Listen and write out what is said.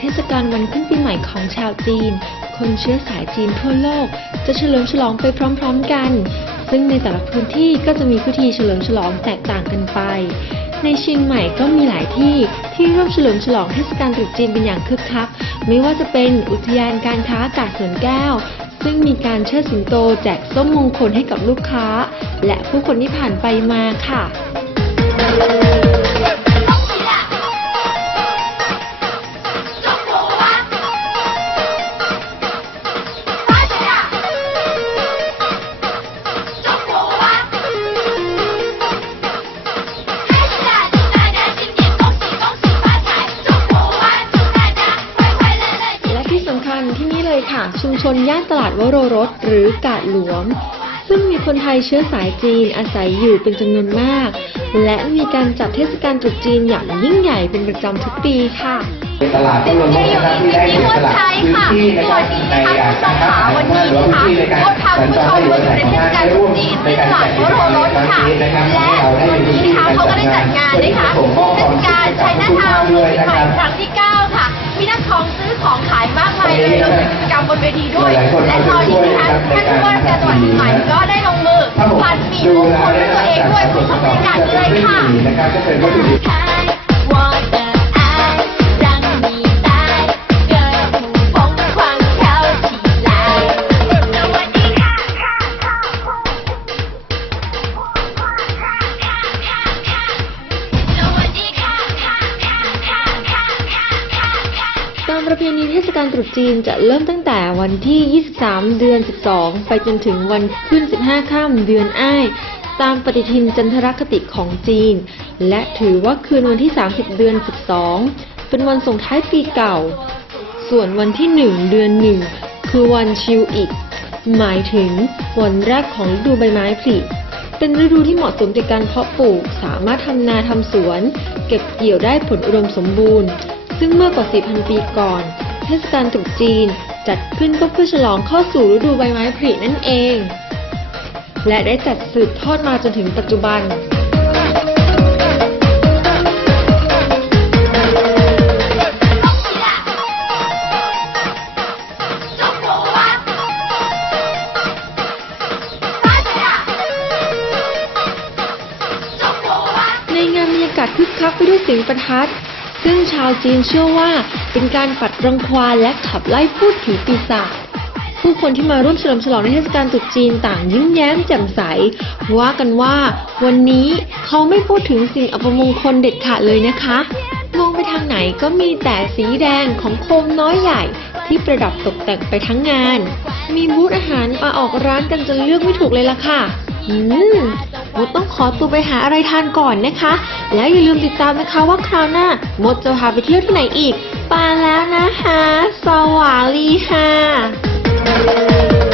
เทศกาลวันขึ้นปีใหม่ของชาวจีน คนเชื้อสายจีนทั่วโลก จะเฉลิมฉลองไปพร้อมๆกัน ซึ่งในแต่ละพื้นที่ก็จะมีพิธีเฉลิมฉลองแตกต่างกันไป ในเชียงใหม่ก็มีหลายที่ที่ร่วมเฉลิมฉลองเทศกาลตรุษจีนกันอย่างคึกคัก ไม่ว่าจะเป็นอุทยานการค้ากาดสวนแก้ว ซึ่งมีการเชิดสิงโตแจกส้มมงคลให้กับลูกค้า และผู้คนที่ผ่านไปมาค่ะ ชุมชนย่านตลาดวโรรสหรือกาดหลวมซึ่งมีคนไทยเชื้อสายจีนอาศัยอยู่เป็นจำนวนมาก และมีการจัดเทศกาลตรุษจีนอย่างยิ่งใหญ่เป็นประจำทุกปีค่ะตลาดที่รวมนะครับที่ได้เสียสละพื้นที่นะครับในการค้าขายหรือว่าพื้นที่ในการสัญจรให้อยู่อาศัยของท่านได้ร่วมในการจัดกิจกรรมในครั้งนี้นะครับทำให้เราได้มีพื้นที่การจัดงานเพื่อที่จะส่งมอบความสุขให้กับทุกท่านด้วยนะครับครั้งที่9ค่ะมี นักของซื้อของขายมากมายเลยรวมถึงกิจกรรมบนเวทีด้วยหลายๆคนและตอนนี้นะคะท่านผู้ว่าราชการจังหวัดเชียงใหม่ก็ได้ลงมือถ้าผมผัดหมี่ดูมงแลคลได้ด้วยรับตัวเองจากด้วยผลผู้ประกอบชมที่ด้วยค่ะจะเป็นนะ ประเพณีเทศกาลตรุษจีนจะเริ่มตั้งแต่วันที่ 23 เดือน 12 ไปจนถึงวันขึ้น 15 ข้ามเดือนอ้าย ตามปฏิทินจันทรคติของจีน และถือว่าคืนวันที่ 30 เดือน 12 เป็นวันส่งท้ายปีเก่า ส่วนวันที่ 1 เดือน 1 คือวันชิวอีกหมายถึงวันแรกของฤดูใบไม้ผลิเป็นฤดูที่เหมาะสมแก่การเพาะปลูก สามารถทำนาทำสวน เก็บเกี่ยวได้ผลอุดมสมบูรณ์ ซึ่งเมื่อกว่า 4,000 ปีก่อน เทศกาลตรุษจีนจัดขึ้นก็เพื่อฉลองเข้าสู่ฤดูใบไม้ผลินั่นเอง และได้จัดสืบทอดมาจนถึงปัจจุบันในงานบรรยากาศคึกคักไปด้วยเสียงประทัด ซึ่งชาวจีนเชื่อว่าเป็นการปัดรังควานและขับไล่พูดผีปีศาจผู้คนที่มาร่วมเฉลิมฉลองในเทศกาลตรุษจีนต่างยิ้มแย้มแจ่มใสว่ากันว่าวันนี้เขาไม่พูดถึงสิ่งอัปมงคลเด็ดขาดเลยนะคะ มองไปทางไหนก็มีแต่สีแดงของโคมน้อยใหญ่ที่ประดับตกแต่งไปทั้งงาน มีบูธอาหารมาออกร้านกันจนเลือกไม่ถูกเลยล่ะค่ะ อืมมดต้องขอตัวไปหาอะไรทานก่อนนะคะ แล้วอย่าลืมติดตามนะคะว่าคราวหน้ามดจะพาไปเที่ยวที่ไหนอีกไปแล้วนะคะ สวัสดีค่ะ